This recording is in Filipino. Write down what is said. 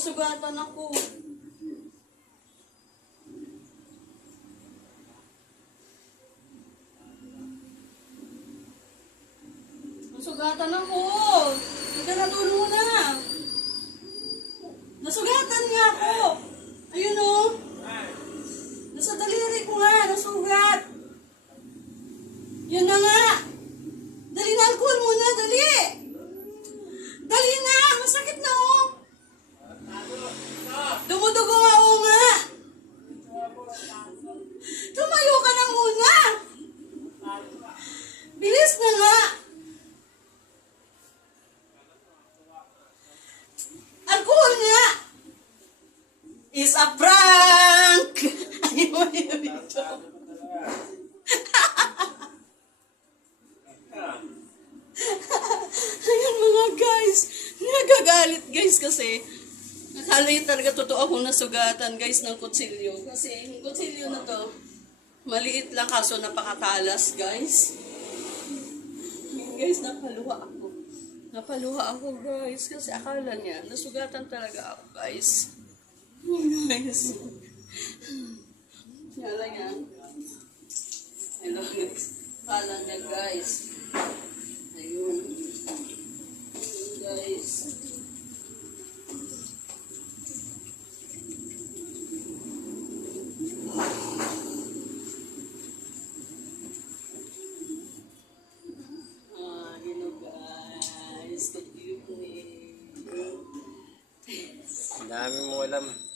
Nasugatan ako. Nasugatan ako. Nagkaratulong mo na. Nasugatan niya ako. Ayun o. Nasa daliri ko nga. Nasugat. Yun na nga. Dali na alcohol muna. Dali. Dali na. Masakit na o. Dumudugo nga o nga. Tumayo ka na muna. Bilis na nga. Alcohol nga. Is a prank. Ayun ito. Ayun mga guys. Nagagalit guys kasi akala yung talaga totoo akong nasugatan guys ng kutsilyo. Kasi yung kutsilyo na to, maliit lang kaso napakatalas guys. Guys, napaluha ako. Napaluha ako guys kasi akala niya nasugatan talaga ako guys. Guys. Akala niya. Hello guys. Akala niya guys. Ayun. Guys. Ang dami mo alam.